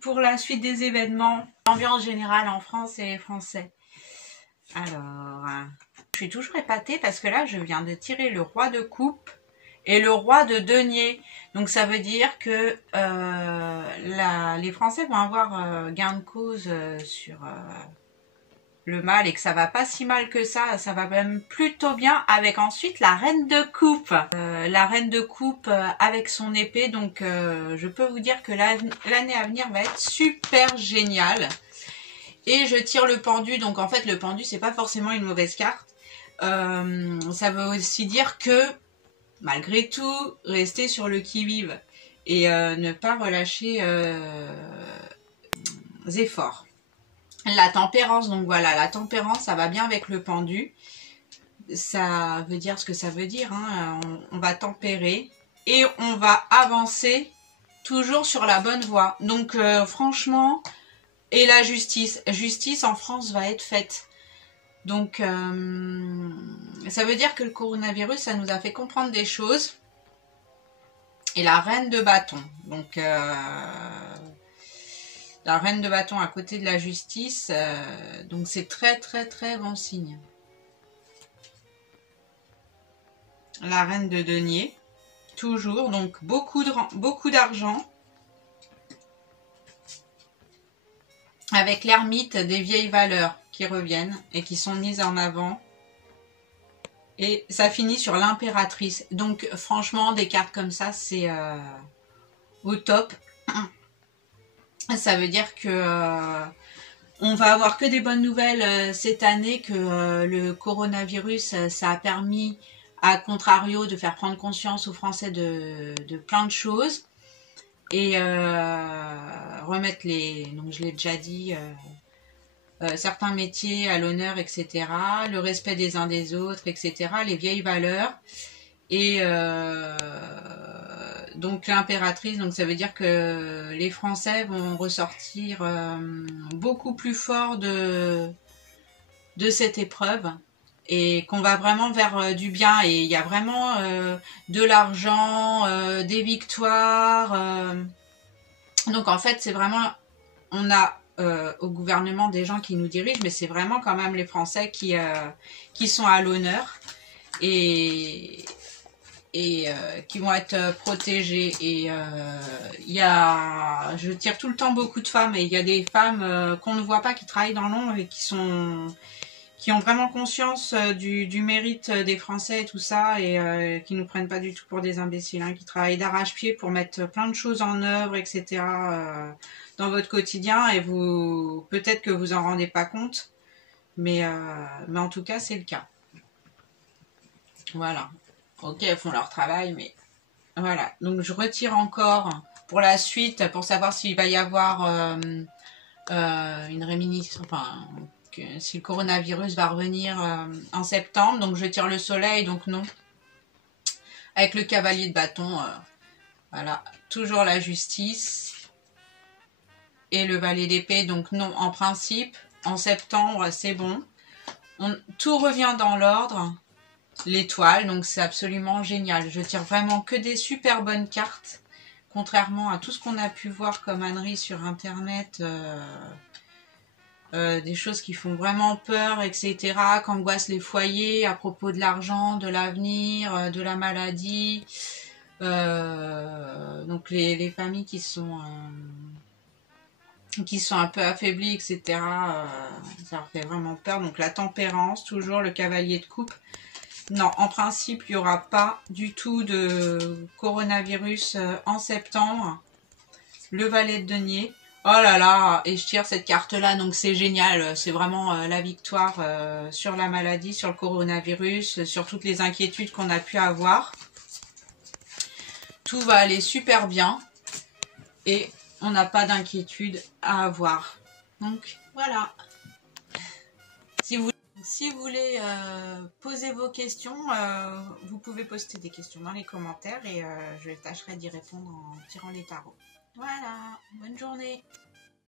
pour la suite des événements, l'ambiance générale en France et les Français. Alors, je suis toujours épatée parce que là, je viens de tirer le roi de coupe et le roi de denier. Donc ça veut dire que les Français vont avoir gain de cause sur le mal et que ça va pas si mal que ça va même plutôt bien avec ensuite la reine de coupe. La reine de coupe avec son épée, donc je peux vous dire que l'année à venir va être super géniale. Et je tire le pendu, donc en fait le pendu c'est pas forcément une mauvaise carte. Ça veut aussi dire que malgré tout, rester sur le qui-vive et ne pas relâcher efforts. La tempérance, donc voilà, la tempérance, ça va bien avec le pendu. Ça veut dire ce que ça veut dire, hein. On va tempérer et on va avancer toujours sur la bonne voie. Donc franchement, et la justice. Justice en France va être faite. Donc ça veut dire que le coronavirus, ça nous a fait comprendre des choses. Et la reine de bâton. Donc la reine de bâton à côté de la justice, donc c'est très très très bon signe. La reine de denier, toujours, donc beaucoup d'argent. Avec l'ermite, des vieilles valeurs qui reviennent et qui sont mises en avant. Et ça finit sur l'impératrice. Donc franchement, des cartes comme ça, c'est au top. Ça veut dire que on va avoir que des bonnes nouvelles cette année, que le coronavirus, ça a permis, à contrario, de faire prendre conscience aux Français de plein de choses. Et remettre donc je l'ai déjà dit, certains métiers à l'honneur, etc. Le respect des uns des autres, etc. Les vieilles valeurs. Et donc l'impératrice, donc ça veut dire que les Français vont ressortir beaucoup plus forts de cette épreuve et qu'on va vraiment vers du bien. Et il y a vraiment de l'argent, des victoires. Donc en fait, c'est vraiment, on a au gouvernement des gens qui nous dirigent, mais c'est vraiment quand même les Français qui sont à l'honneur et qui vont être protégés. Et je tire tout le temps beaucoup de femmes, et il y a des femmes qu'on ne voit pas, qui travaillent dans l'ombre et qui ont vraiment conscience du mérite des Français et tout ça, et qui nous prennent pas du tout pour des imbéciles, hein, qui travaillent d'arrache-pied pour mettre plein de choses en œuvre, etc. Dans votre quotidien, et vous, peut-être que vous en rendez pas compte, mais en tout cas c'est le cas. Voilà. Ok, elles font leur travail, mais voilà. Donc je retire encore pour la suite, pour savoir s'il va y avoir une réminiscence, enfin, si le coronavirus va revenir en septembre. Donc je tire le soleil, donc non. Avec le cavalier de bâton, voilà, toujours la justice. Et le valet d'épée, donc non, en principe, en septembre, c'est bon. Tout revient dans l'ordre. L'étoile, donc c'est absolument génial. Je tire vraiment que des super bonnes cartes, contrairement à tout ce qu'on a pu voir comme ânerie sur internet, des choses qui font vraiment peur, etc., qu'angoissent les foyers à propos de l'argent, de l'avenir, de la maladie, donc les familles qui sont un peu affaiblies, etc., ça leur fait vraiment peur. Donc la tempérance, toujours le cavalier de coupe. Non, en principe, il n'y aura pas du tout de coronavirus en septembre. Le valet de denier. Oh là là, et je tire cette carte-là, donc c'est génial. C'est vraiment la victoire sur la maladie, sur le coronavirus, sur toutes les inquiétudes qu'on a pu avoir. Tout va aller super bien et on n'a pas d'inquiétude à avoir. Donc voilà. Si vous voulez poser vos questions, vous pouvez poster des questions dans les commentaires, et je tâcherai d'y répondre en tirant les tarots. Voilà, bonne journée.